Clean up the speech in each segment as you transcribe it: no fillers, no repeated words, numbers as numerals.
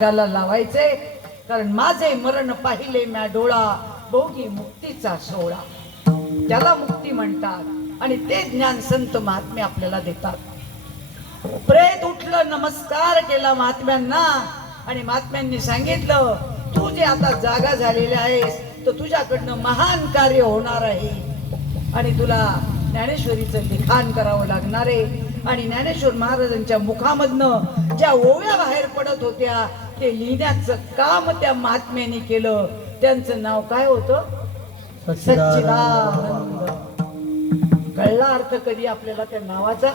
त्याला लावायचे, कारण माझे मरण पाहिले म्या डोळा, भोगी मुक्तीचा सोहळा. त्याला मुक्ती म्हणतात आणि ते ज्ञान संत महात्मे आपल्याला देतात. प्रेत उठलं, नमस्कार केला महात्म्यांना आणि महात्म्यांनी सांगितलं, तू जे आता जागा झालेले आहेस तर तुझ्याकडनं महान कार्य होणार आहे आणि तुला ज्ञानेश्वरीचं लिखाण करावं लागणार आहे. आणि ज्ञानेश्वर महाराजांच्या मुखामधनं ज्या ओव्या बाहेर पडत होत्या ते लिहिण्याचं काम त्या महात्म्याने केलं. त्यांचं नाव काय होतं? सच्चिदानंद. कळला अर्थ कधी आपल्याला त्या नावाचा?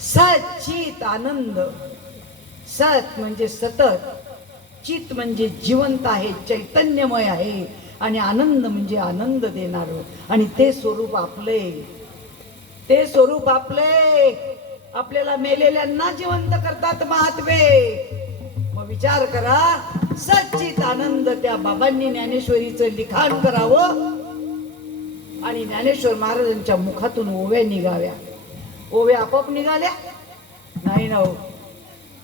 सच्चित आनंद. सत म्हणजे सतत, चित म्हणजे जिवंत आहे, चैतन्यमय आहे, आणि आनंद म्हणजे आनंद देणार. आणि ते स्वरूप आपले, ते स्वरूप आपले. आपल्याला मेलेल्यांना जिवंत करतात महात्मे. मग विचार करा, सच्चित आनंद त्या बाबांनी ज्ञानेश्वरीचं लिखाण करावं आणि ज्ञानेश्वर महाराजांच्या मुखातून ओव्या निघाव्या. ओव्या आपोआप निघाल्या नाही ना हो.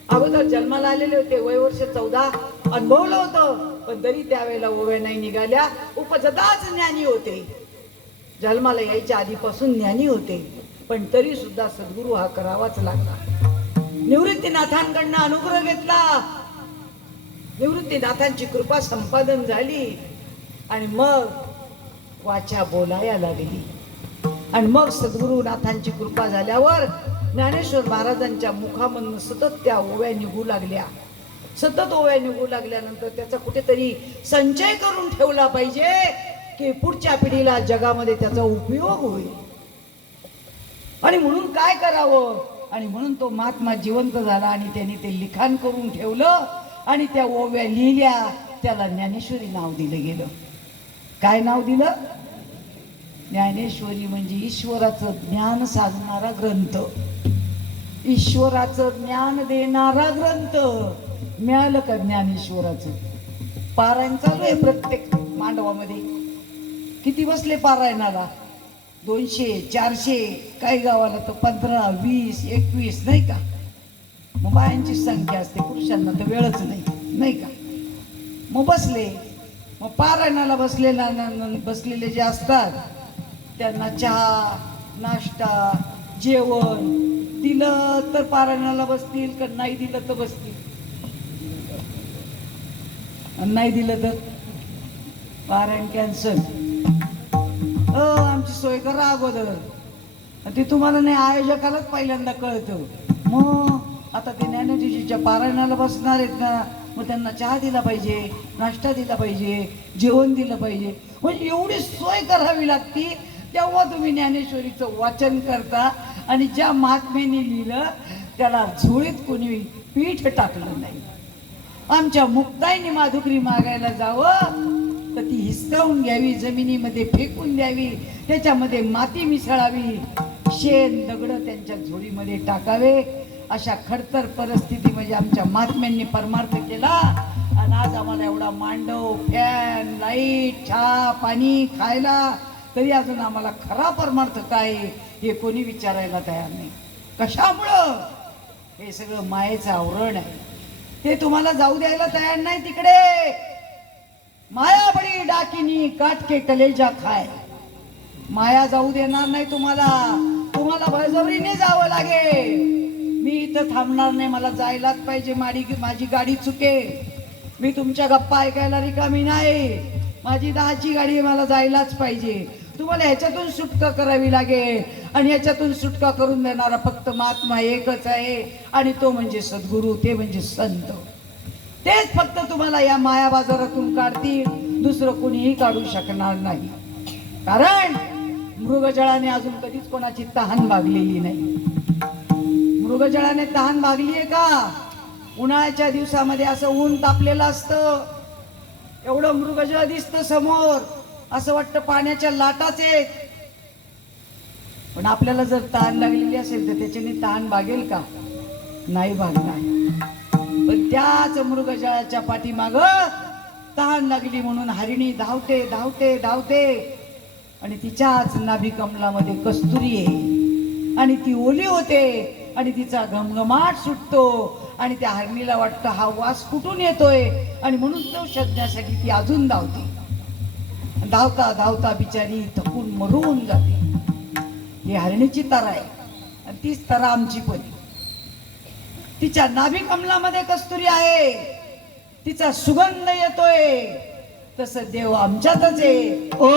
अगोदर जन्माला आलेले होते, वय वर्ष 14, अनुभवलं होतं, पण तरी त्यावेळेला ओव्या नाही निघाल्या. उपजताच ज्ञानी होते, जन्माला यायच्या आधीपासून ज्ञानी होते, पण तरी सुद्धा सद्गुरू हा करावाच लागला. निवृत्तीनाथांकडनं अनुग्रह घेतला, निवृत्तीनाथांची कृपा संपादन झाली आणि मग वाचा बोलाया लागली. आणि मग सद्गुरुनाथांची कृपा झाल्यावर ज्ञानेश्वर महाराजांच्या मुखामधून सतत त्या ओव्या निघू लागल्या. सतत ओव्या निघू लागल्यानंतर त्याचा कुठेतरी संचय करून ठेवला पाहिजे की पुढच्या पिढीला जगामध्ये त्याचा उपयोग होईल. आणि म्हणून काय करावं, आणि म्हणून तो महात्मा जिवंत झाला आणि त्याने ते लिखाण करून ठेवलं आणि त्या ओव्या लिहिल्या. त्याला ज्ञानेश्वरी नाव दिलं गेलं. काय नाव दिलं? ज्ञानेश्वरी म्हणजे ईश्वराचं ज्ञान सांगणारा ग्रंथ, ईश्वराचं ज्ञान देणारा ग्रंथ. मिळालं का ज्ञानेश्वराचं? पारायण चालू आहे प्रत्येक मांडवामध्ये. किती बसले पारायणाला? 200, 400, काही गावाला तर 15, 20, 21, नाही का? मग बायांची संख्या असते, पुरुषांना तर वेळच नाही, नाही का? मग बसले, मग पारायणाला बसलेले जे असतात त्यांना चहा, नाश्ता, जेवण दिलं तर पारायणाला बसतील, का नाही दिलं तर बसतील, नाही दिलं तर पारायण कॅन्सल. आमची सोय करा अगोदर. ते तुम्हाला नाही, आयोजकालाच पहिल्यांदा कळतं. मग आता ते ज्ञानेश्वरीच्या पारायणाला बसणार आहेत ना, मग त्यांना चहा दिला पाहिजे, नाश्ता दिला पाहिजे, जेवण दिलं पाहिजे. म्हणजे एवढी सोय करावी लागती. तेव्हा तुम्ही ज्ञानेश्वरीचं वाचन करता. आणि ज्या महात्म्याने लिहिलं त्याला झोळीत कोणी पीठ टाकलं नाही. आमच्या मुक्ताईने माधुकरी मागायला जावं तर ती हिसकावून घ्यावी, जमिनीमध्ये फेकून द्यावी, त्याच्यामध्ये माती मिसळावी, शेण दगड त्यांच्या झोळीमध्ये टाकावे. अशा खडतर परिस्थितीमध्ये आमच्या महात्म्यांनी परमार्थ केला. आणि आज आम्हाला एवढा मांडव, फॅन, लाईट, चहा, पाणी खायला, तरी अजून आम्हाला खरा परमार्थ काय हे कोणी विचारायला तयार नाही. कशामुळं? हे सगळं मायेचं आवरण आहे. ते तुम्हाला जाऊ द्यायला तयार नाही तिकडे. माया बडी डाकिनी काटके कलेजा खाय. माया जाऊ देणार नाही तुम्हाला. तुम्हाला बळजबरीने जावं लागेल. मी इथं थांबणार नाही, मला जायलाच पाहिजे, माझी गाडी चुकेल. मी तुमच्या गप्पा ऐकायला रिकामी नाही. माझी 10ची गाडी आहे, मला जायलाच पाहिजे. तुम्हाला ह्याच्यातून सुटका करावी लागेल. आणि ह्याच्यातून सुटका करून देणारा फक्त महात्मा एकच आहे, आणि तो म्हणजे सद्गुरू, ते म्हणजे संत. तेच फक्त तुम्हाला या माया बाजारातून काढतील, दुसरं कोणीही काढू शकणार नाही. कारण मृगजळाने अजून कधीच कोणाची तहान भागलेली नाही. मृगजळाने तहान भागली आहे का? उन्हाळ्याच्या दिवसामध्ये असं ऊन तापलेलं असतं, एवढं मृगजळ दिसतं समोर, असं वाटतं पाण्याच्या लाटाच आहेत. पण आपल्याला जर तहान लागलेली असेल तर त्याच्याने तहान भागेल का? नाही भागणार. पण त्याच मृगजळाच्या पाठीमाग तहान लागली म्हणून हरिणी धावते धावते धावते, आणि तिच्याच नाभी कमलामध्ये कस्तुरी आहे आणि ती ओली होते. आणि तिचा घमघमाट सुटतो आणि त्या हरणीला वाटतं हा वास कुठून येतोय आणि म्हणून तो शोधण्यासाठी ती अजून धावते. धावता धावता बिचारी थकून मरून जाते. ही हरणीची तरा आहे आणि तीच तरा आमची पण. तिच्या नाभी कमलामध्ये कस्तुरी आहे, तिचा सुगंध येतोय, तसं देव आमच्यातच आहे. ओ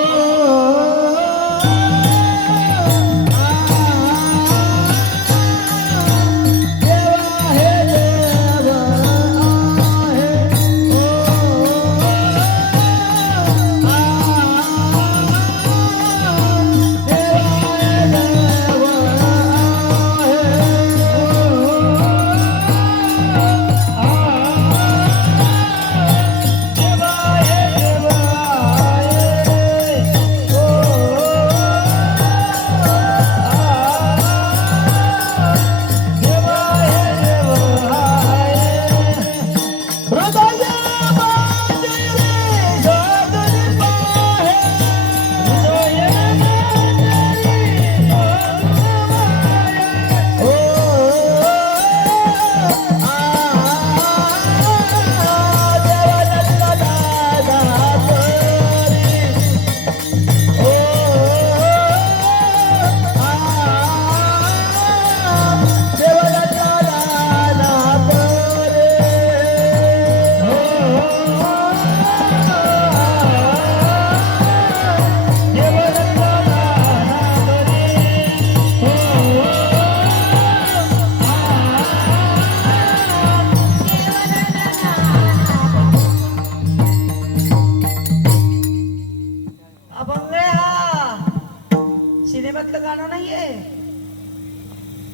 सिनेमातलं गाणं नाहीये.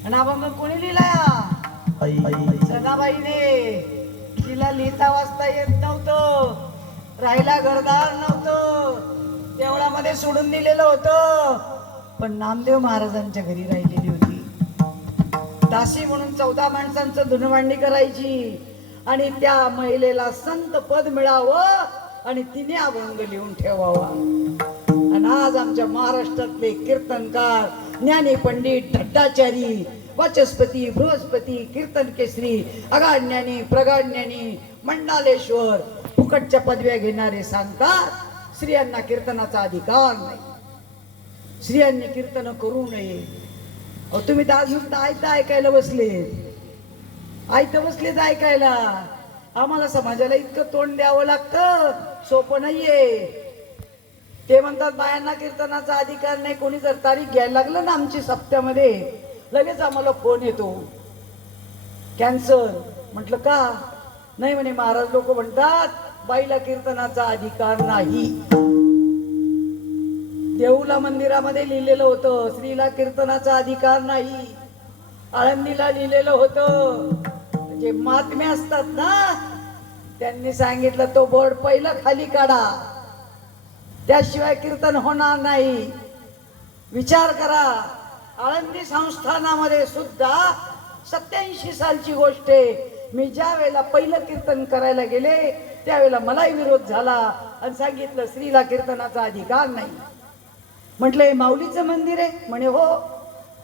आणि अभंग कोणी लिहिलाय? सदाबाईने. तिला लिहिता वाचता येत नव्हतं, राहिला घरदार नव्हतं, देवळामध्ये सोडून दिलेलं होतं. पण नामदेव महाराजांच्या घरी राहिलेली होती. दासी म्हणून 14 माणसांचं धुनभांडी करायची आणि त्या महिलेला संत पद मिळावं आणि तिने अभंग लिहून ठेवावा. आणि आज आमच्या महाराष्ट्रातले कीर्तनकार, ज्ञानी पंडित, ढड्डाचारी, वाचस्पती, बृहस्पती, कीर्तन केसरी, अगाढ ज्ञानी, प्रगाढ ज्ञानी, मंडालेश्वर, फुकटच्या पदव्या घेणारे सांगतात स्त्रियांना कीर्तनाचा अधिकार नाही, स्त्रियांनी कीर्तन करू नये. अहो तुम्ही तर आज नुसतं आयतं ऐकायला बसले, आयतं बसलेत ऐकायला. आम्हाला समाजाला इतकं तोंड द्यावं लागतं, सोपं नाहीये. ते म्हणतात बायांना कीर्तनाचा अधिकार नाही. कोणी जर तारीख घ्यायला लागलं ना आमची सप्त्यामध्ये, लगेच आम्हाला फोन येतो, कॅन्सल. म्हटलं का? नाही म्हणे महाराज लोक म्हणतात बाईला कीर्तनाचा अधिकार नाही. देऊला मंदिरामध्ये लिहिलेलं होतं स्त्रीला कीर्तनाचा अधिकार नाही. आळंदीला लिहिलेलं होतं. जे महात्मे असतात ना त्यांनी सांगितलं तो बोर्ड पहिला खाली काढा, त्याशिवाय कीर्तन होणार नाही. विचार करा, आळंदी संस्थानामध्ये सुद्धा 87 सालची गोष्ट आहे. मी ज्या वेळेला पहिलं कीर्तन करायला गेले त्यावेळेला मलाही विरोध झाला आणि सांगितलं स्त्रीला कीर्तनाचा अधिकार नाही. म्हटलं हे माऊलीचं मंदिर आहे? म्हणे हो.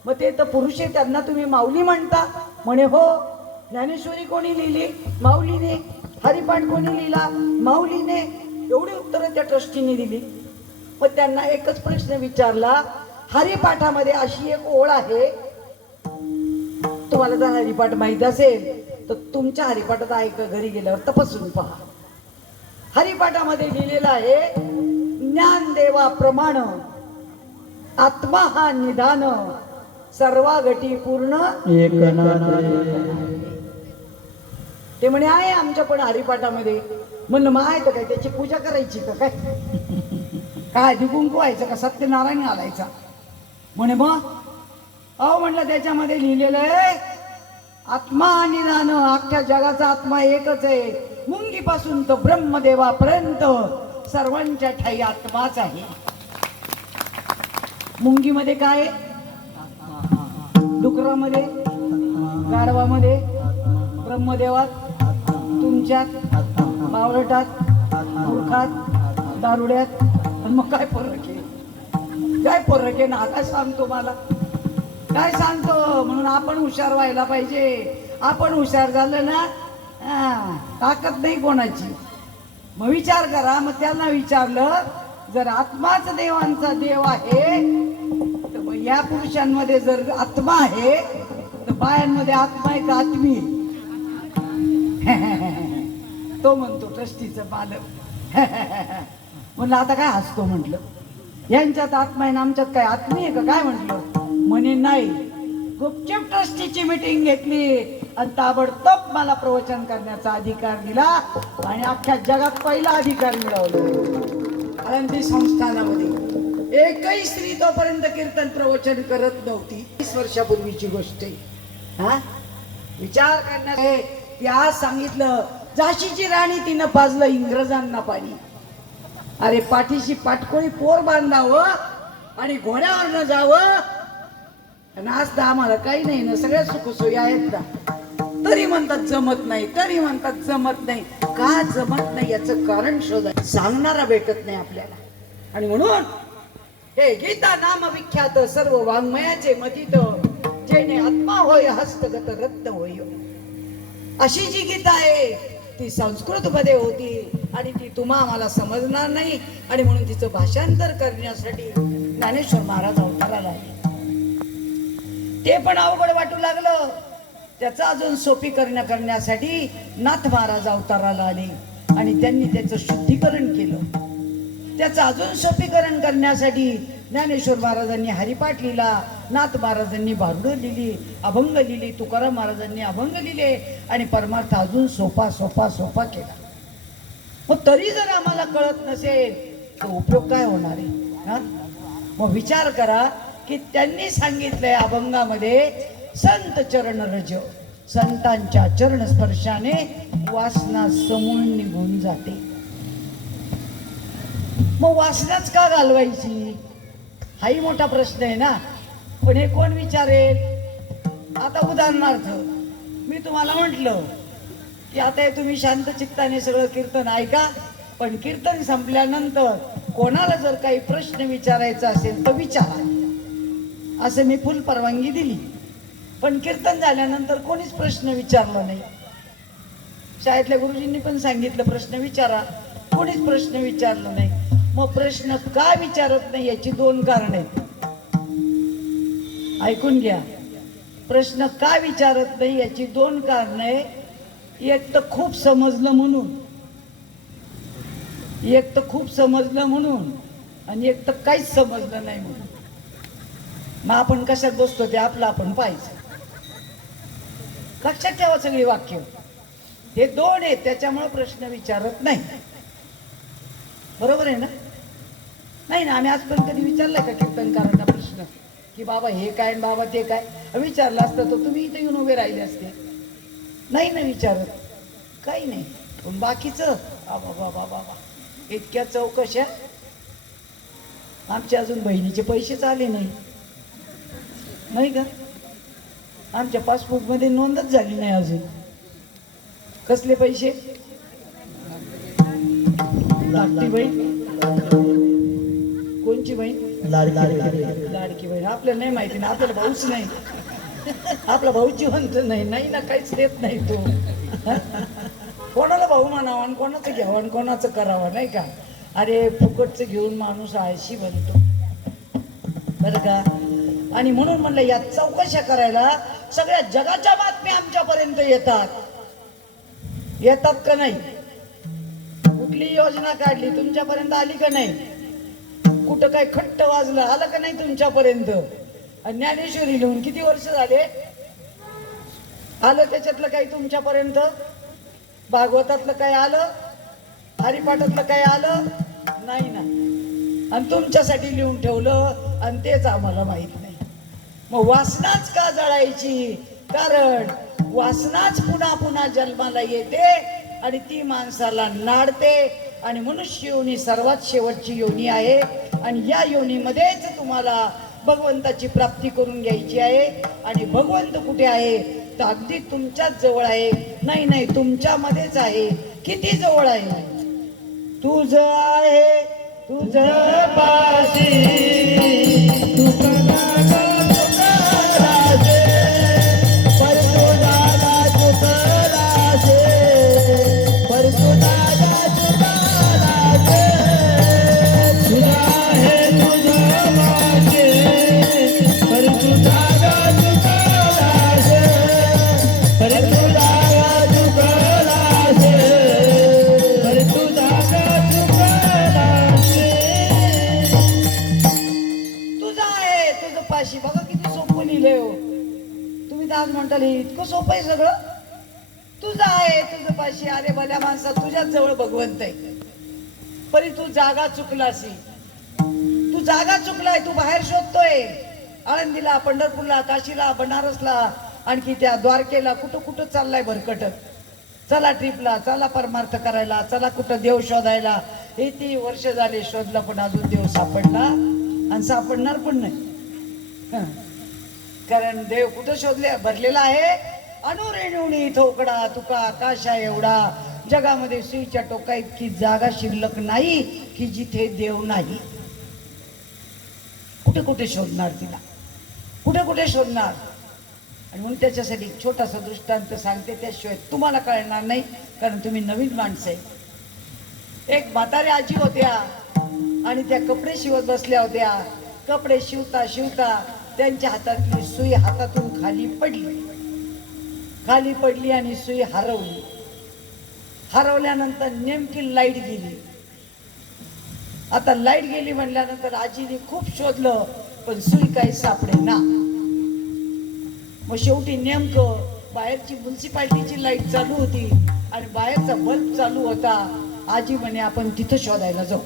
मग ते तर पुरुष आहे, त्यांना तुम्ही माऊली म्हणता? म्हणे हो. ज्ञानेश्वरी कोणी लिहिली? माऊलीने. हरिपाठ कोणी लिहिला? माऊलीने. एवढी उत्तरं त्या ट्रस्टीने दिली. मग त्यांना एकच प्रश्न विचारला, हरिपाठामध्ये अशी एक ओळ आहे, तुम्हाला जर हरिपाठ माहीत असेल तर तुमच्या हरिपाठात आहे का? घरी गेल्यावर तपासून पहा. हरिपाठामध्ये लिहिलेलं आहे, ज्ञानदेवा प्रमाण आत्मा हा निधान सर्वा घटी पूर्ण एक. ते म्हणे आहे आमच्या पण हरिपाठामध्ये. म्हणलं मग आहे तर काय त्याची पूजा करायची का? काय काय कुंकू व्हायचं का? सत्यनारायण घालायचा? म्हणे मग अहो म्हटलं त्याच्यामध्ये लिहिलेलं आहे आत्मा निधान, अख्ख्या जगाचा आत्मा एकच आहे. मुंगीपासून तर ब्रह्मदेवापर्यंत सर्वांच्या ठाई आत्माच आहे. मुंगीमध्ये काय? डुकरामध्ये, गाढवामध्ये, ब्रह्मदेवात, तुमच्यात, बावळटात, मूर्खात, दारुड्यात. आणि मग काय फरक आहे? काय फरक आहे ना? काय सांगतो मला? काय सांगतो म्हणून आपण हुशार व्हायला पाहिजे. आपण हुशार झालं ना, ताकद नाही कोणाची. मग विचार करा. मग त्यांना विचारलं, जर आत्माच देवांचा देव आहे तर मग या पुरुषांमध्ये जर आत्मा आहे तर बायांमध्ये आत्मा आहे का आत्मी? तो म्हणतो ट्रस्टीचं पालक. म्हणलं आता काय हसतो म्हटलं, यांच्यात आत्मा आहे ना आमच्यात काय आत्मी आहे का काय म्हटलं. म्हणे नाही. गुपचूप ट्रस्टीची मीटिंग घेतली आणि ताबडतोब मला प्रवचन करण्याचा अधिकार दिला आणि अख्ख्या जगात पहिला अधिकार मिळवला. आळंदी संस्थानामध्ये एकही स्त्री तोपर्यंत कीर्तन प्रवचन करत नव्हती. 20 वर्षापूर्वीची गोष्ट आहे. हा विचार करण्यात त्या सांगितलं, झाशीची राणी तिनं पाजलं इंग्रजांना पाणी. अरे पाठीशी पाटकोळी पोर बांधावं आणि घोड्यावर न जावं आणि आज तर आम्हाला काही नाही ना, सगळ्या सुखसोयी आहेत ना, तरी म्हणतात जमत नाही, तरी म्हणतात जमत नाही. का जमत नाही याचं कारण शोधायचं, सांगणारा भेटत नाही आपल्याला. आणि म्हणून हे गीता नाम विख्यात सर्व वाङ्मयाचे मथित, जेने आत्मा होय हस्तगत रत्न होय. अशी जी गीता आहे ती संस्कृत मध्ये होती आणि ती तुम्हा आम्हाला समजणार नाही. आणि म्हणून तिचं भाषांतर करण्यासाठी ज्ञानेश्वर महाराज अवताराला आले. ते पण अवघड वाटू लागलं. त्याचं अजून सोपीकरण करण्यासाठी नाथ महाराज अवताराला आले आणि त्यांनी त्याचं शुद्धीकरण केलं. त्याचं अजून सोपीकरण करण्यासाठी ज्ञानेश्वर महाराजांनी हरिपाठ लिहिला, नाथ महाराजांनी भारुडं लिहिली, अभंग लिहिली, तुकाराम महाराजांनी अभंग लिहिले आणि परमार्थ अजून सोपा सोपा सोपा केला. मग तरी जर आम्हाला कळत नसेल तर उपयोग काय होणार आहे? मग विचार करा की त्यांनी सांगितलंय अभंगामध्ये, संत चरण रज, संतांच्या चरण स्पर्शाने वासना समूळ निघून जाते. मग वासनाच का घालवायची हाही मोठा प्रश्न आहे ना. पण हे कोण विचारेल? आता उदाहरणार्थ मी तुम्हाला म्हटलं की आता हे तुम्ही शांत चित्ताने सगळं कीर्तन ऐका, पण कीर्तन संपल्यानंतर कोणाला जर काही प्रश्न विचारायचा असेल तर विचारा, असं मी फुल परवानगी दिली. पण कीर्तन झाल्यानंतर कोणीच प्रश्न विचारला नाही. शाळेतल्या गुरुजींनी पण सांगितलं प्रश्न विचारा, कोणीच प्रश्न विचारला नाही. मग प्रश्न का विचारत नाही याची 2 कारण आहेत. ऐकून घ्या. प्रश्न का विचारत नाही याची 2 कारण आहे. एक तर खूप समजलं म्हणून, एक तर खूप समजलं म्हणून, आणि एक तर काहीच समजलं नाही म्हणून. मग आपण कशात बसतो ते आपलं आपण पाहायचं. लक्षात ठेवा सगळी वाक्य हे 2 आहेत, त्याच्यामुळे प्रश्न विचारत नाही. बरोबर आहे ना? नाही ना. आम्ही आजपर्यंत कधी विचारलाय का कीर्तनकारांना प्रश्न की बाबा हे काय बाबा ते काय? विचारलं असतं तर तुम्ही इथे येऊन उभे राहिले असते. नाही ना विचारत, काही नाही. पण बाकीचं बाबा बाबा बाबा इतक्या चौकशा. आमच्या अजून बहिणीचे पैसेच आले नाही, नाही का? आमच्या पासबुकमध्ये नोंदच झाली नाही अजून. कसले पैसे? लाडकी बहीण. कोणची बहीण? लाडकी बहीण. आपल्याला नाही माहिती ना, आपल्याला भाऊच नाही. आपला भाऊ जिवंत नाही. नाही ना, काहीच देत नाही तो. कोणाला भाऊ म्हणावा आणि कोणाचं घ्यावं आणि कोणाचं करावं, नाही का? अरे फुकटचं घेऊन माणूस आळशी बनतो, बरं का? आणि म्हणून म्हणलं या चौकशा करायला सगळ्या जगाच्या बातम्या आमच्यापर्यंत येतात. येतात का नाही? कुठली योजना काढली तुमच्यापर्यंत आली का नाही? कुठं काय खट्ट वाजलं आलं का नाही तुमच्यापर्यंत? ज्ञानेश्वरी लिहून किती वर्ष झाले? आलं त्याच्यातलं काही तुमच्यापर्यंत? भागवतातलं काय आलं? हरिपाठातलं काय आलं? नाही ना. आणि तुमच्यासाठी लिहून ठेवलं आणि तेच आम्हाला माहित नाही. मग वासनाच का जळायची? कारण वासनाच पुन्हा पुन्हा जन्माला येते आणि ती माणसाला नाडते. आणि मनुष्य योनी सर्वात शेवटची योनी आहे आणि या योनीमध्येच तुम्हाला भगवंताची प्राप्ती करून घ्यायची आहे. आणि भगवंत कुठे आहे? तर अगदी तुमच्याच जवळ आहे. नाही नाही, तुमच्यामध्येच आहे. किती जवळ आहे? तुझ आहे तुझ पाशी तुझ साडी इतकं सोपं आहे सगळं. तुझं आहे तुझं पाशी, अरे भल्या माणसा तुझ्याच जवळ भगवंत आहे. परी तू जागा चुकलासी, तू जागा चुकलाय. तू बाहेर शोधतोय आळंदीला, पंढरपूरला, काशीला, बनारसला, आणखी त्या द्वारकेला, कुठं कुठं चाललाय भरकट. चला ट्रिपला, चला परमार्थ करायला, चला कुठं देव शोधायला. हे 3 वर्ष झाले शोधला पण अजून देव सापडला आणि सापडणार पण नाही. कारण देव कुठं शोधले भरलेला आहे. अनुरेणुनी ठोकडा तुका आकाशा एवढा, जगामध्ये सुईच्या टोका इतकी जागा शिल्लक नाही की जिथे देव नाही. कुठे कुठे शोधणार तिला, कुठे कुठे शोधणार. आणि म्हणून त्याच्यासाठी एक छोटासा दृष्टांत सांगते, त्याशिवाय तुम्हाला कळणार नाही कारण तुम्ही नवीन माणसं आहे. एक म्हाताऱ्या आजी होत्या आणि त्या कपडे शिवत बसल्या होत्या. कपडे शिवता शिवता त्यांच्या हातातली सुई हातातून खाली पडली आणि सुई हरवली. हरवल्यानंतर नेमकी लाईट गेली. आता लाईट गेली म्हणल्यानंतर आजीने खूप शोधलं पण सुई काही सापडेना. मग शेवटी नेमकं बाहेरची म्युन्सिपाल्टीची लाईट चालू होती आणि बाहेरचा बल्ब चालू होता. आजी म्हणे आपण तिथं शोधायला जाऊ.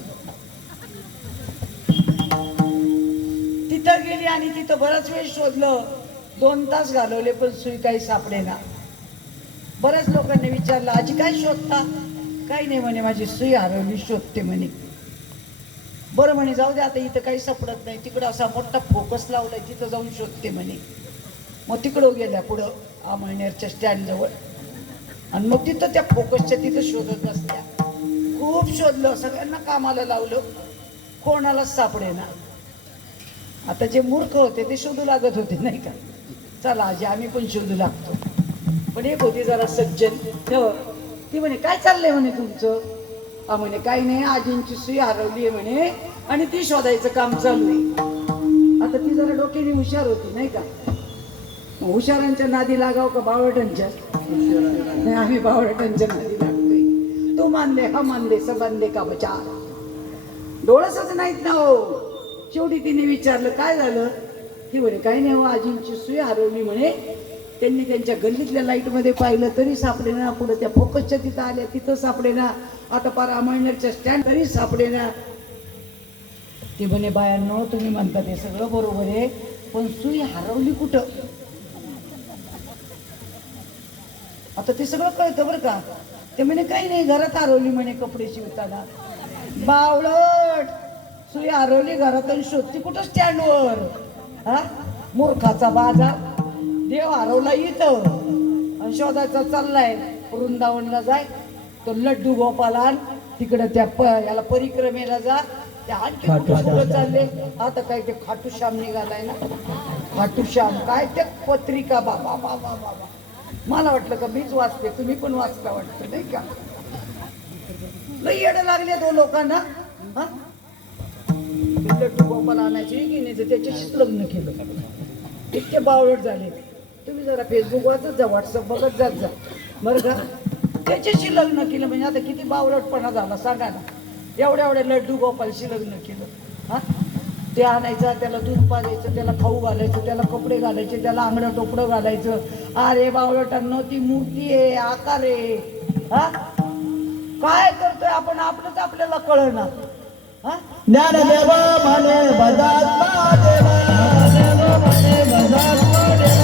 तिथं गेली आणि तिथं बराच वेळ शोधलं. 2 तास घालवले पण सुई काही सापडेना. बऱ्याच लोकांनी विचारलं आजी काय शोधता. काही नाही म्हणे, माझी सुई हरवली शोधते म्हणे. बरं म्हणे जाऊ दे आता इथं काही सापडत नाही, तिकडं असा मोठा फोकस लावलाय तिथं जाऊन शोधते म्हणे. मग तिकडं गेल्या पुढं अमळनेरच्या स्टँडजवळ आणि मग तिथं त्या फोकसच्या तिथं शोधत बसल्या. खूप शोधलं, सगळ्यांना कामाला लावलं, कोणालाच सापडेना. आता जे मूर्ख होते ते शोधू लागत होते नाही का. चला आजी आम्ही पण शोधू लागतो. पण एक होती जरा सज्जन, ती म्हणे काय चाललंय म्हणे तुमचं. म्हणे काही नाही, आजींची सुई हरवली आहे म्हणे आणि ती शोधायचं काम चालू आहे. आता ती जरा डोक्याने हुशार होती नाही का. हुशारांच्या नादी लागाव का बावळटांच्या. नाही आम्ही बावळटांच्या नादी लागतोय. तो मानले हा मानले सबंधे का बचार. डोळसच नाहीत ना हो. शेवटी तिने विचारलं काय झालं. ती म्हणे काही नाही हो, आजींची सुई हरवली म्हणे. त्यांनी त्यांच्या गल्लीतल्या लाईटमध्ये पाहिलं तरी सापडेना. पुढे त्या फोकसच्या तिथं आल्या तिथं सापडेना. आता पार अमळनेरच्या स्टँड तरी सापडेना. ती म्हणे बायांनो तुम्ही म्हणता ते सगळं बरोबर आहे पण सुई हरवली कुठं. आता ते सगळं कळतं बरं का. ते म्हणे काही नाही घरात हरवली म्हणे कपडे शिवताना. बावळट, सुई हरवली घरातून शोधती कुठं स्टँडवर. हा मूर्खाचा बाजार. देव हरवला इथं शोधायचा चाललाय. वृंदावनला जाय, तो लड्डू गोपाल आण, तिकडं त्या याला परिक्रमेला जा. त्या आणखी कुठं चालले. आता काय ते खाटूश्याम निघालाय ना. खाटूश्याम काय ते पत्रिका बाबा बाबा बाबा. मला वाटलं का मीच वाचते, तुम्ही पण वाचता वाटतं नाही का. लई येडं लागले तो लोकांना. हा लड्डू गोपाल आणायची की त्याच्याशीच लग्न केलं. इतके बावळट झाले. तुम्ही जरा फेसबुक वाचत जा, व्हॉट्सअप बघत जात जा बरं का. त्याच्याशी लग्न केलं म्हणजे आता किती बावळटपणा झाला सांगा ना. एवढ्या लड्डू गोपालशी लग्न केलं. हा ते आणायचं, त्याला दूध पाजायचं, त्याला खाऊ घालायचं, त्याला कपडे घालायचे, त्याला आंगडं टोपडं घालायचं. अरे बावळटांनो ती मूर्ती आहे, आकार आहे. हा काय करतोय आपण आपलंच आपल्याला कळणार. हा ज्ञानदेव म्हणे बदात्मा देवा, ज्ञानदेव म्हणे बदात्मा देवा,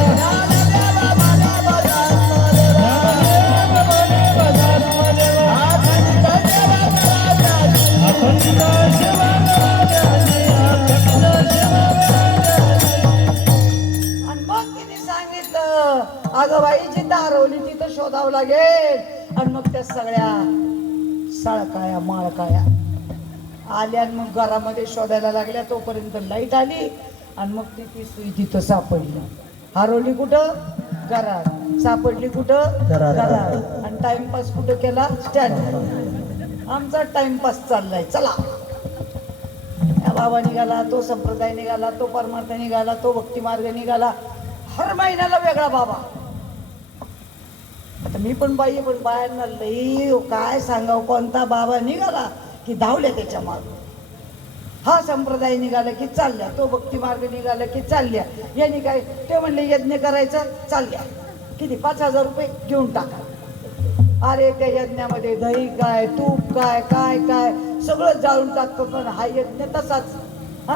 ज्ञानदेव म्हणे बदात्मा देवा, ज्ञानदेव म्हणे बदात्मा देवा. अखंड शिवराजाची, अखंड शिवराजाची. आणि मग तिने सांगितलं अगं बाई जिथं हरवली तिथं शोधावं लागेल. आणि मग त्या सगळ्या सळकाया माळकाया आल्या आणि मग घरामध्ये शोधायला लागल्या. तोपर्यंत लाईट आली आणि मग ती सुई तिथं सापडली. हरवली कुठं घरात, सापडली कुठं घरात. आणि टाइमपास कुठं केला स्टँड. आमचा टाइमपास चाललाय. चला या बाबा निघाला, तो संप्रदाय निघाला, तो परमार्थ निघाला, तो भक्ती मार्ग निघाला. हर महिन्याला वेगळा बाबा. आता मी पण बाई आहे पण बायांना लई काय सांगावं. कोणता बाबा निघाला की धावल्या त्याच्या माग. हा संप्रदाय निघाला की चालल्या, तो भक्ती मार्ग निघाला की चालल्या. यांनी काय ते म्हणले यज्ञ करायचं चालल्या. किती 5,000 रुपये घेऊन टाका. अरे त्या यज्ञामध्ये दही काय, तूप काय, काय काय सगळं जाळून टाकतो, पण हा यज्ञ तसाच. हा,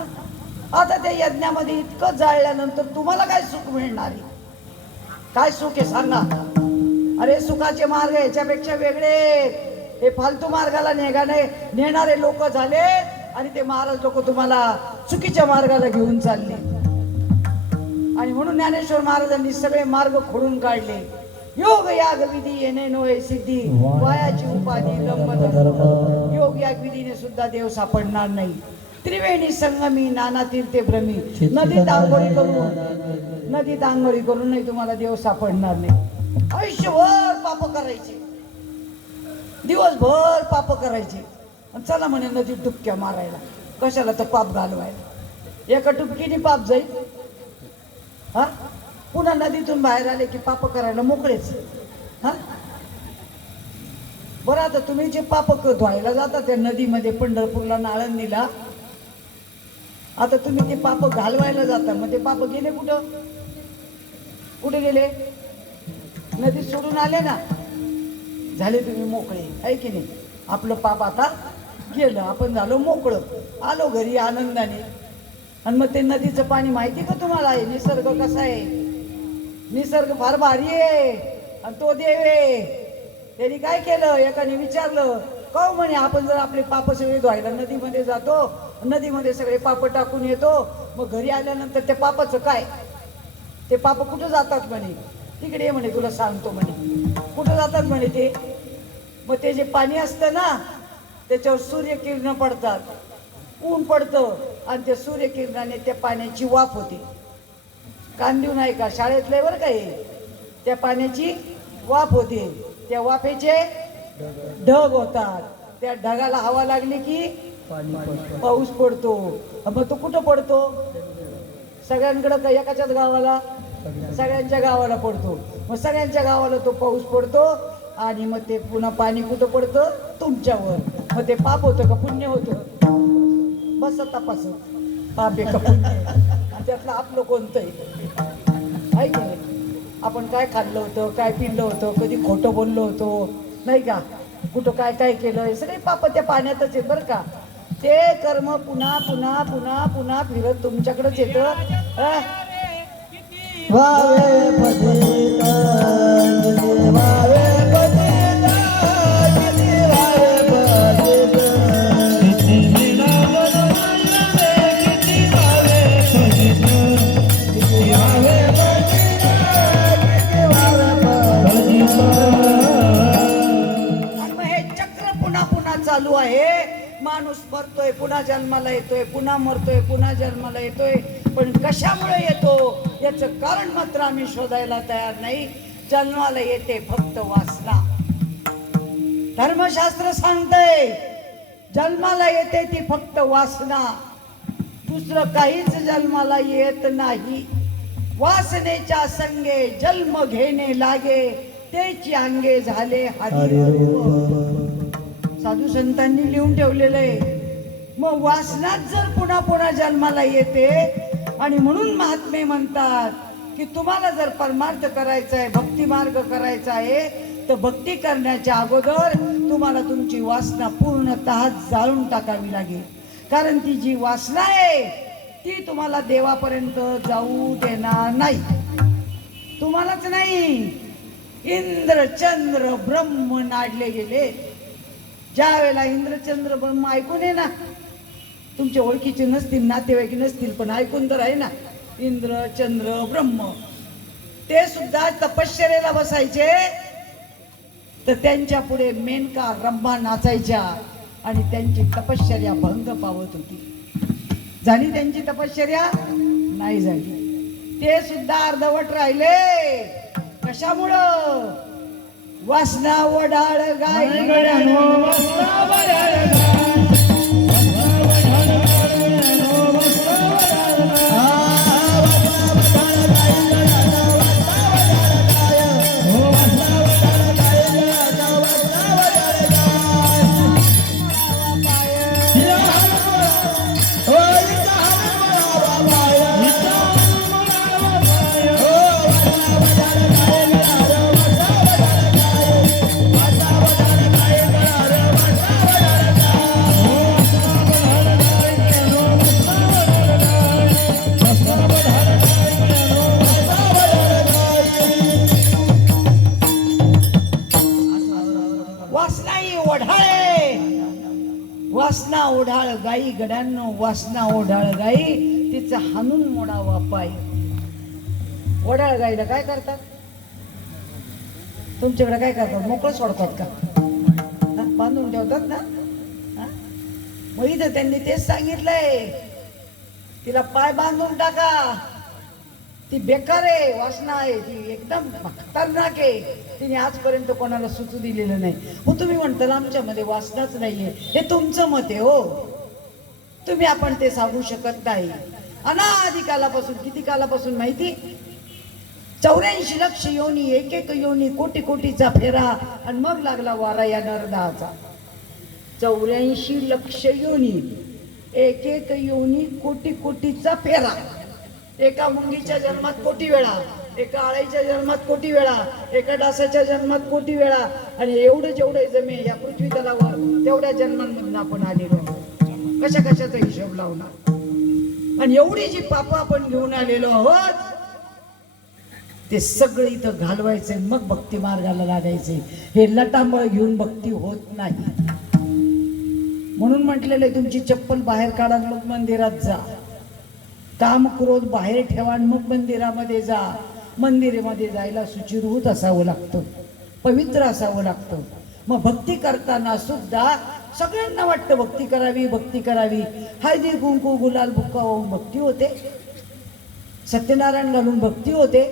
आता त्या यज्ञामध्ये इतकं जाळल्यानंतर तुम्हाला काय सुख मिळणार आहे? काय सुख आहे सांगा? अरे सुखाचे मार्ग याच्यापेक्षा वेगळे आहेत. हे फालतू मार्गाला नेणारे लोक झाले आणि ते महाराज लोक तुम्हाला चुकीच्या मार्गाला घेऊन चालले. आणि म्हणून ज्ञानेश्वर महाराजांनी सगळे मार्ग खोडून काढले. योग याग विधी येणे नोय सिद्धी, वायाची उपाधी लंबधर्म. योग याग विधीने सुद्धा देव सापडणार नाही. त्रिवेणी संगमी नाना तीर्थे भ्रमी, नदीत आंघोळी करून नाही तुम्हाला देव सापडणार नाही. आयुष्यभर पाप करायचे, दिवसभर पाप करायचे, चला म्हणे नदीत डुबक्या मारायला. कशाला? तर पाप घालवायला. एका डुबकीने पाप जाईल. हा, पुन्हा नदीतून बाहेर आले की पाप करायला मोकळेच. हा, बरं आता तुम्ही जे पाप धुवायला जाता त्या नदीमध्ये, पंढरपूरला, आळंदीला, आता तुम्ही ते पाप घालवायला जाता, मग ते पाप गेले कुठं? कुठे गेले? नदीत सोडून आले ना, झाले तुम्ही मोकळे, आहे की नाही? आपलं पाप आता गेलं, आपण झालो मोकळं, आलो घरी आनंदाने. आणि मग ते नदीचं पाणी माहिती का तुम्हाला आहे? निसर्ग कसा आहे? निसर्ग फार भारी आहे. आणि तो देव आहे. त्यांनी काय केलं? एकाने विचारलं, का म्हणे आपण जर आपले पाप सगळे धुवायला नदीमध्ये जातो, नदीमध्ये सगळे पाप टाकून येतो, मग घरी आल्यानंतर त्या पापाचं काय? ते पाप कुठं जातात म्हणे? तिकडे म्हणे, तुला सांगतो म्हणे. कुठं जातात म्हणे ते? मग ते जे पाणी असतं ना, त्याच्यावर सूर्यकिरण पडतात, ऊन पडतं, आणि त्या सूर्यकिरणाने त्या पाण्याची वाफ होते. कांदिव नाही का शाळेतलं बरं का हे? त्या पाण्याची वाफ होते. त्या वाफेचे ढग होतात. त्या ढगाला हवा लागली की पाऊस पडतो. मग तो कुठं पडतो? सगळ्यांकडं का एकाच्याच गावाला? सगळ्यांच्या गावाला पडतो. मग सगळ्यांच्या गावाला तो पाऊस पडतो आणि मग ते पुन्हा पाणी कुठं पडतं? तुमच्यावर. मग ते पाप होतं का पुण्य होतं? बस तपास, पाप आहे का पुण्य आहे? त्यातलं आपलं कोणतं आहे की नाही? आपण काय खाल्लं होतं, काय पिल्लं होतं, कधी खोटं बोललो होतो नाही का, कुठं काय काय केलं, हे सगळे पाप त्या पाण्यातच आहेत बरं का. ते कर्म पुन्हा पुन्हा पुन्हा पुन्हा फिरत तुमच्याकडेच येतं. वावे पतित वावे पतित वावे पतित चालू आहे. माणूस मरतोय, पुन्हा जन्माला येतोय, पुन्हा मरतोय, पुन्हा जन्माला येतोय. पण कशामुळे येतो याचं कारण मात्र आम्ही शोधायला तयार नाही. जन्माला येते फक्त वासना. धर्मशास्त्र सांगतंय जन्माला येते ती फक्त वासना, दुसरं काहीच जन्माला येत नाही. वासनेच्या संगे जन्म घेणे लागे, तेची अंगे झाले हरिरूप. साधू संतांनी लिहून ठेवलेलं आहे. मग वासनाच जर पुन्हा पुन्हा जन्माला येते, आणि म्हणून महात्मे म्हणतात की तुम्हाला जर परमार्थ करायचा आहे, भक्ती मार्ग करायचा आहे, तर भक्ती करण्याच्या अगोदर तुम्हाला तुमची वासना पूर्णतः जाळून टाकावी लागेल. कारण ती जी वासना आहे ती तुम्हाला देवापर्यंत जाऊ देणार नाही. तुम्हालाच नाही, इंद्र चंद्र ब्रह्म नाडले गेले. ज्या वेळेला इंद्रचंद्र ब्रह्म ऐकून आहे ना, तुमच्या ओळखीचे नसतील, नातेवाईक नसतील, पण ऐकून तर आहे ना, इंद्र चंद्र ब्रह्म ते सुद्धा तपश्चर्याला बसायचे. तर त्यांच्या पुढे मेनका रंभा नाचायच्या आणि त्यांची तपश्चर्या भंग पावत होती. झाली त्यांची तपश्चर्या? नाही झाली. ते सुद्धा अर्धवट राहिले. कशामुळं? वासना वडाळ गाय ओढाळे वासना ओढाळ गाई गड्यांनो वासना ओढाळ गाई तिचा हाणून मोडावा पाय. ओढाळ गाईला काय करतात तुमच्याकडे? काय करतात? मोकळं सोडतात का? बांधून ठेवतात ना. मग इथं त्यांनी तेच सांगितलंय, तिला पाय बांधून टाका. ती बेकार आहे, वासना आहे, ती एकदम खतरनाक आहे. तिने आजपर्यंत कोणाला सुचू दिलेलं नाही. मग तुम्ही म्हणताल आमच्यामध्ये वासनाच नाहीये, हे तुमचं मत आहे हो. तुम्ही आपण ते सांगू शकत नाही. अनादी कालापासून, किती कालापासून माहिती? 84 लक्ष योनी, एक एक योनी, कोटी कोटीचा फेरा, आणि मग लागला वारा या नरदाचा. 84 लक्ष योनी, एक एक योनी, कोटी कोटीचा फेरा. एका मुंगीच्या जन्मात कोटी वेळा, एका आळीच्या जन्मात कोटी वेळा, एका डासाच्या जन्मात कोटी वेळा, आणि एवढं जेवढं जमे या पृथ्वी तलावर तेवढ्या जन्मांमधून आपण आलेलो. कशा कशाचा हिशोब लावणार? आणि एवढी जी पाप आपण घेऊन आलेलो आहोत ते सगळं इथं घालवायचे, मग भक्ती मार्गाला लागायचे. हे लटांबळ घेऊन भक्ती होत नाही. म्हणून म्हटलेलं आहे, तुमची चप्पल बाहेर काढा, मग मंदिरात जा. काम क्रोध बाहेर ठेवा आणि मग मंदिरामध्ये जा. मंदिरामध्ये जायला शुचिर्भूत असावं लागतं, पवित्र असावं लागतं. मग भक्ती करताना सुद्धा सगळ्यांना वाटतं भक्ती करावी, भक्ती करावी. हळदी कुंकू गुलाल बुक्का होऊन भक्ती होते, सत्यनारायण घालून भक्ती होते.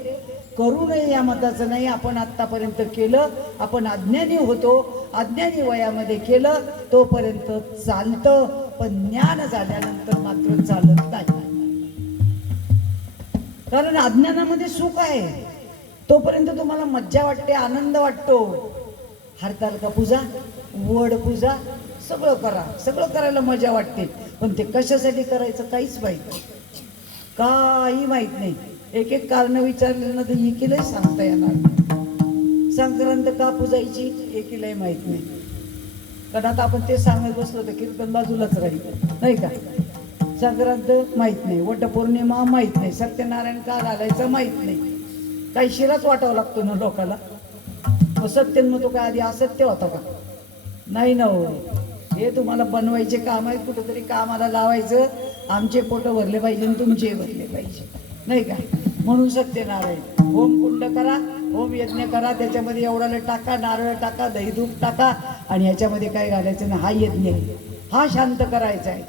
करू नये या मताचं नाही. आपण आत्तापर्यंत केलं, आपण अज्ञानी होतो, अज्ञानी वयामध्ये केलं तोपर्यंत चालतं, पण ज्ञान झाल्यानंतर मात्र चालत नाही. कारण अज्ञानामध्ये सुख आहे. तोपर्यंत तुम्हाला मज्जा वाटते, आनंद वाटतो. हरतालिका पूजा, वड पूजा, सगळं करा, सगळं करायला मजा वाटते. पण ते कशासाठी करायचं काहीच माहीत नाही, काही माहीत नाही. एक एक कारण विचारलं ना तर एकीलाही सांगता येणार नाही. संक्रांत का पूजायची एकीलाही माहीत नाही. कारण आता आपण ते सांगत बसलो तर कीर्तन बाजूलाच राहील, नाही का? संक्रांत माहीत नाही, वटपौर्णिमा माहीत नाही, सत्यनारायण का घालायचं माहीत नाही. काही शिराच वाटावं लागतो ना लोकाला. मग सत्यन तो काय आधी असत्य होता का? नाही ना हो. हे तुम्हाला बनवायचे काम आहे, कुठंतरी कामाला लावायचं. आमचे पोट भरले पाहिजे आणि तुमचे भरले पाहिजे, नाही का? म्हणून सत्यनारायण होम कुंड करा, होम यज्ञ करा, त्याच्यामध्ये एवढाला टाका, नारळ टाका, दही दूध टाका, आणि ह्याच्यामध्ये काय घालायचं ना, हा यज्ञ आहे, हा शांत करायचा आहे.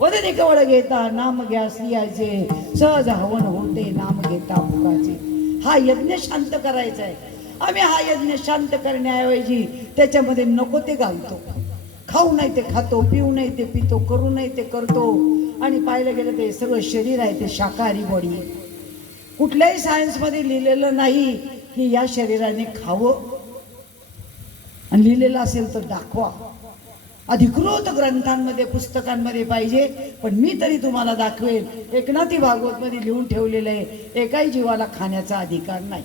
वदने कवळ घेता नाम घ्या स्त्रियाचे, सहज हवन होते नाम घेता फुकाचे. हा यज्ञ शांत करायचा आहे. आम्ही हा यज्ञ शांत करण्याऐवजी त्याच्यामध्ये नको ते घालतो. खाऊ नाही ते खातो, पिऊ नाही ते पितो, करू नाही ते करतो. आणि पाहिलं गेलं ते सगळं शरीर आहे ते शाकाहारी बॉडी आहे. कुठल्याही सायन्समध्ये लिहिलेलं नाही की या शरीराने खावं, आणि लिहिलेलं असेल तर दाखवा. अधिकृत ग्रंथांमध्ये, पुस्तकांमध्ये पाहिजे. पण मी तरी तुम्हाला दाखवेल, एकनाथी भागवत मध्ये लिहून ठेवलेलं आहे, एकाही जीवाला खाण्याचा अधिकार नाही.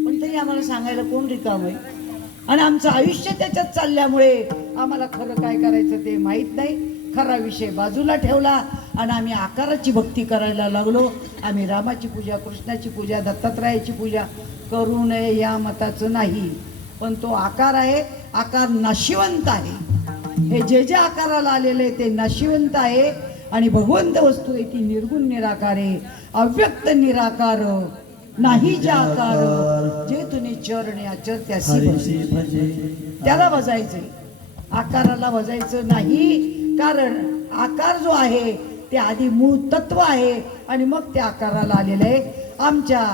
पण तरी आम्हाला सांगायला कोण रिकाम आहे? आणि आमचं आयुष्य त्याच्यात चालल्यामुळे आम्हाला खरं काय करायचं ते माहीत नाही. खरा विषय बाजूला ठेवला आणि आम्ही आकाराची भक्ती करायला लागलो. आम्ही रामाची पूजा, कृष्णाची पूजा, दत्तात्रयाची पूजा करू नये या मताचं नाही. पण तो आकार आहे, आकार नाशिवंत आहे. हे जे जे आकाराला आलेले ते नाशिवंत आहे. आणि भगवंत वस्तू आहे ती निर्गुण निराकार आहे, अव्यक्त निराकार नाही जे आकार, जे तुम्ही चरणे आचर त्यासी भजे. त्याला भजायचे, आकाराला भजायचं नाही. कारण आकार जो आहे ते आधी मूळ तत्व आहे आणि मग त्या आकाराला आलेलं आहे. आमच्या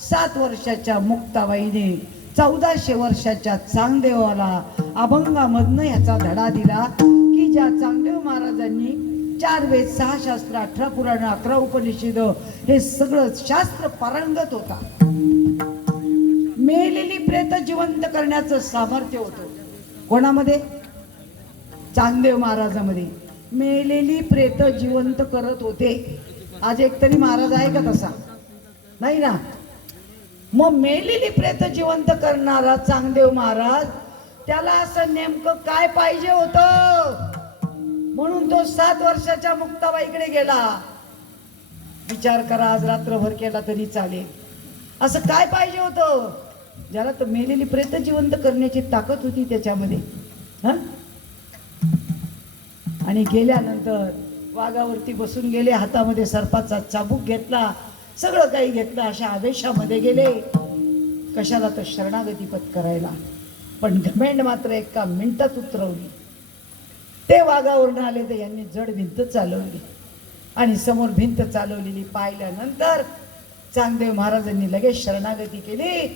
7 वर्षाच्या मुक्ताबाईने 1400 वर्षाच्या चांगदेवाला अभंगामधनं याचा धडा दिला की ज्या चांगदेव महाराजांनी 4 वेद, 6 शास्त्र, 18 पुराण, 11 उपनिषद हे सगळं शास्त्र पारंगत होता. मेलेली प्रेत जिवंत करण्याचं सामर्थ्य होतं. कोणामध्ये? चांगदेव महाराजामध्ये. मेलेली प्रेत जिवंत करत होते. आज एकतरी महाराज आहे का तसा? नाही ना. मग मेलेली प्रेत जिवंत करणारा चांगदेव महाराज, त्याला असं नेमकं काय पाहिजे होतं म्हणून तो 7 वर्षाच्या मुक्ताबाईकडे गेला. विचार करा, आज रात्रभर केला तरी चालेल. असं काय पाहिजे होतं? ज्याला तर मेलेली प्रेत जिवंत करण्याची ताकद होती त्याच्यामध्ये. हं? आणि गेल्यानंतर वाघावरती बसून गेले, हातामध्ये सर्पाचा चाबूक घेतला, सगळं काही घेतलं, अशा आवेशामध्ये गेले. कशाला तर शरणागती पत्करायला. पण घमेंड मात्र एका मिनिटात उतरवली. ते वाघावरून आले तर यांनी जड भिंत चालवली आणि समोर भिंत चालवलेली पाहिल्यानंतर चांगदेव महाराजांनी लगेच शरणागती केली.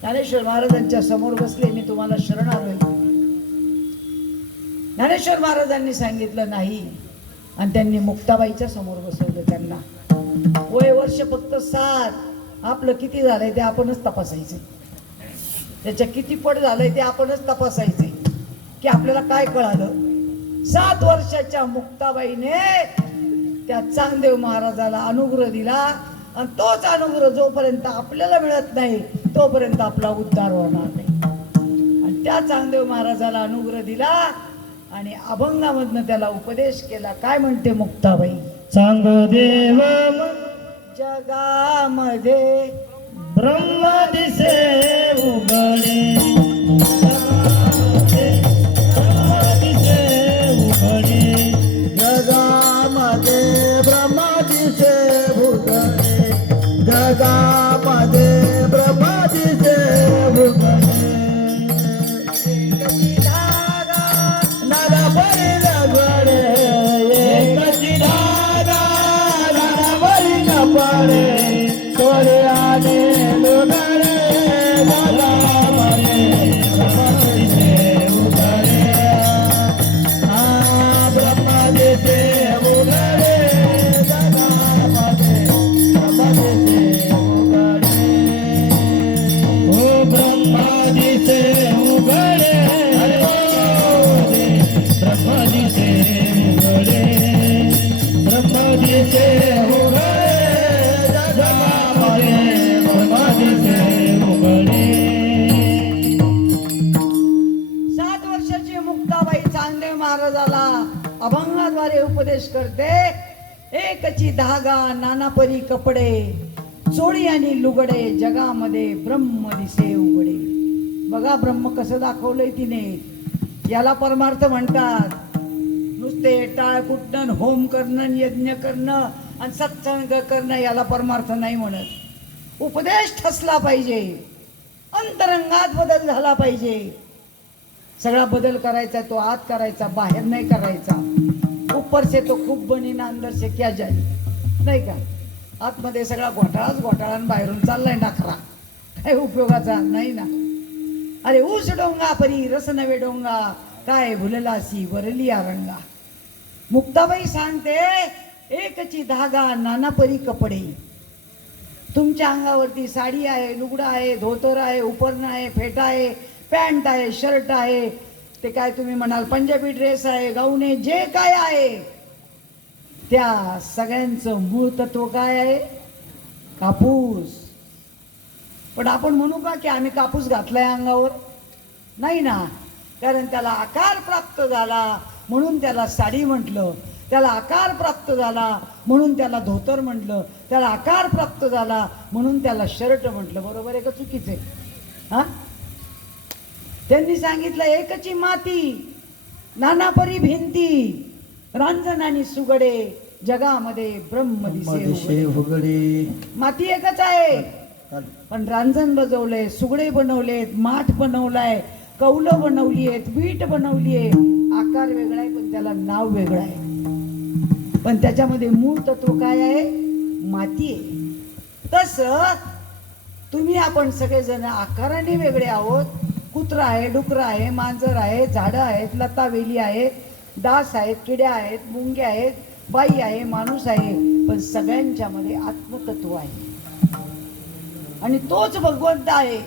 ज्ञानेश्वर महाराजांच्या समोर बसले, मी तुम्हाला शरण आलोय. ज्ञानेश्वर महाराजांनी सांगितलं नाही आणि त्यांनी मुक्ताबाईच्या समोर बसवलं त्यांना. वय वर्ष फक्त 7. आपलं किती झालंय ते आपणच तपासायचे, त्याच्या किती पट झालंय ते आपणच तपासायचे, की आपल्याला काय कळालं. 7 वर्षाच्या मुक्ताबाईने त्या चांगदेव महाराजाला अनुग्रह दिला आणि तोच अनुग्रह जोपर्यंत आपल्याला मिळत नाही तोपर्यंत आपला उद्धार होणार नाही. आणि त्या चांगदेव महाराजाला अनुग्रह दिला आणि अभंगामधनं त्याला उपदेश केला. काय म्हणते मुक्ताबाई? चांगदेव जगामध्ये ब्रह्म दिसे उघडे, जगामध्ये ब्रह्म दिसे उघडे, जगामध्ये ब्रह्म दिसे उघडे. नरबळी लगडे, एकची धागा नरबळी न पडे, तोरे आले लुगडे, जगामध्ये ब्रह्म दिसे उघडे. ब्रह्म दिसे उघडे, जगामध्ये ब्रह्म दिसे उघडे. ओ ब्रह्म दिसे उघडे, ब्रह्म दिसे उघडे, ब्रह्म दिसे उघडे, जगामध्ये ब्रह्म दिसे उघडे. 7 वर्षाची मुक्ताबाई चांगदेव महाराजाला अभंगाद्वारे उपदेश करते. एकची धागा नाना परी कपडे, चोळी आणि लुगडे, जगामध्ये ब्रह्म दिसे उघडे. बघा ब्रह्म कसं दाखवलंय तिने. याला परमार्थ म्हणतात. नुसते टाळ कुटणं, होम करणं, यज्ञ करणं आणि सत्संग करणं याला परमार्थ नाही म्हणत. उपदेश ठसला पाहिजे, अंतरंगात बदल झाला पाहिजे. सगळा बदल करायचा तो आत करायचा, बाहेर नाही करायचा. ऊपर से तो खूप बनी ना अंदर से क्या जानी, नाही का. आतमध्ये सगळा घोटाळाच घोटाळा आणि बाहेरून चाललाय नाखरा, काही उपयोगाचा नाही ना. अरे ऊस डोंगा परी रस नवे डोंगा, काय भुललासी वरली रंगा. मुक्ताबाई सांगते एकची धागा नाना परी कपडे. तुमच्या अंगावरती साडी आहे, लुगडं आहे, धोतर आहे, उपरणं आहे, फेटा आहे, पॅन्ट आहे, शर्ट आहे, ते काय तुम्ही म्हणाल पंजाबी ड्रेस आहे, गाऊन आहे, जे काय आहे त्या सगळ्यांचं मूळ तत्व काय आहे? कापूस. पण आपण म्हणू का की आम्ही कापूस घातलाय अंगावर? नाही ना. कारण त्याला आकार प्राप्त झाला म्हणून त्याला साडी म्हटलं, त्याला आकार प्राप्त झाला म्हणून त्याला धोतर म्हटलं, त्याला आकार प्राप्त झाला म्हणून त्याला शर्ट म्हटलं. बरोबर आहे का चुकीचं आहे? हा, त्यांनी सांगितलं एकची माती नाना परी भिंती, रांजण आणि सुगडे, जगामध्ये ब्रह्म दिसे उघडे. माती एकच आहे पण रांजण बजवलंय, सुगडे बनवलेत, माठ बनवलाय, कौलं बनवली आहेत, वीट बनवली आहे. आकार वेगळा आहे पण त्याला नाव वेगळं आहे. पण त्याच्यामध्ये मूळ तत्व काय आहे? माती आहे. तसं तुम्ही आपण सगळेजण आकाराने वेगळे आहोत. कुत्रा आहे, डुकर आहे, मांजर आहे, झाडं आहेत, लतावेली आहेत, डास आहेत, किड्या आहेत, मुंग्या आहेत, बाई आहे, माणूस आहे. पण सगळ्यांच्या मध्ये आत्मतत्व आहे आणि तोच भगवंत आहे.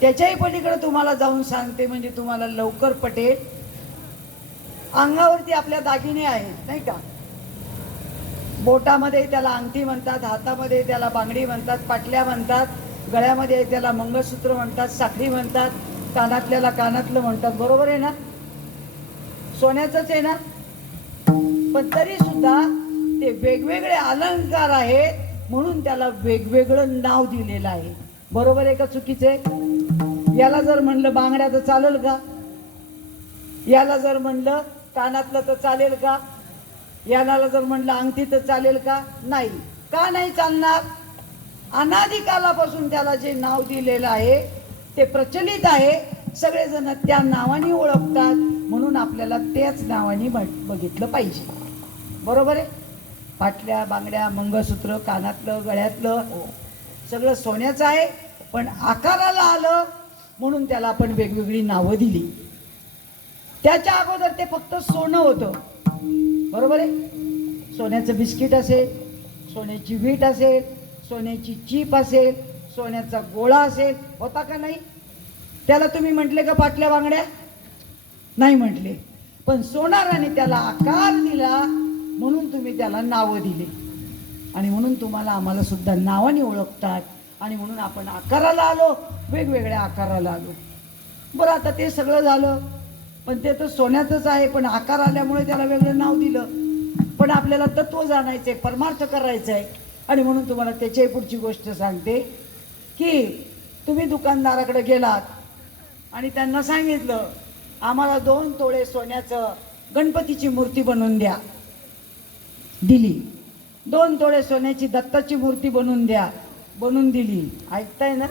त्याच्याही पलीकडे तुम्हाला जाऊन सांगते म्हणजे तुम्हाला लवकर पटेल. अंगावरती आपल्या दागिने आहेत नाही का. बोटामध्ये त्याला अंगठी म्हणतात, हातामध्ये त्याला बांगडी म्हणतात, पाटल्या म्हणतात, गळ्यामध्ये त्याला मंगळसूत्र म्हणतात, साखळी म्हणतात, कानातल्याला कानातलं म्हणतात. बरोबर आहे ना? सोन्याचंच आहे ना. पण तरी सुद्धा ते वेगवेगळे अलंकार आहेत म्हणून त्याला वेगवेगळं नाव दिलेलं आहे. बरोबर आहे का चुकीचं आहे? याला जर म्हणलं बांगड्या तर चालेल का? याला जर म्हणलं कानातलं तर चालेल का? याला जर म्हणलं अंगठी तर चालेल का? नाही. का नाही चालणार? अनादिकालापासून त्याला जे नाव दिलेलं आहे ते प्रचलित आहे, सगळेजण त्या नावाने ओळखतात, म्हणून आपल्याला त्याच नावाने बघितलं पाहिजे. बरोबर आहे? पाटल्या, बांगड्या, मंगळसूत्र, कानातलं, गळ्यातलं सगळं सोन्याचं आहे, पण आकाराला आलं म्हणून त्याला आपण वेगवेगळी नावं दिली. त्याच्या अगोदर ते फक्त सोनं होतं. बरोबर आहे? सोन्याचं बिस्किट असेल, सोन्याची वीट असेल, सोन्याची चीप असेल, सोन्याचा गोळा असेल, होता का नाही? त्याला तुम्ही म्हटले का पाटल्या बांगड्या? नाही म्हटले. पण सोनाराने त्याला आकार दिला म्हणून तुम्ही त्याला नावं दिली, आणि म्हणून तुम्हाला आम्हाला सुद्धा नावाने ओळखतात, आणि म्हणून आपण आकाराला आलो, वेगवेगळ्या आकाराला आलो. बरं, आता ते सगळं झालं, पण ते तर सोन्याचंच आहे, पण आकार आल्यामुळे त्याला वेगळं नाव दिलं. पण आपल्याला तत्व जाणायचं आहे, परमार्थ करायचं आहे, आणि म्हणून तुम्हाला त्याच्याही पुढची गोष्ट सांगते की तुम्ही दुकानदाराकडे गेलात आणि त्यांना सांगितलं आम्हाला 2 तोळे सोन्याचं गणपतीची मूर्ती बनवून द्या. दिली. 2 तोळे सोन्याची दत्ताची मूर्ती बनवून द्या. बनवून दिली. ऐकताय ना?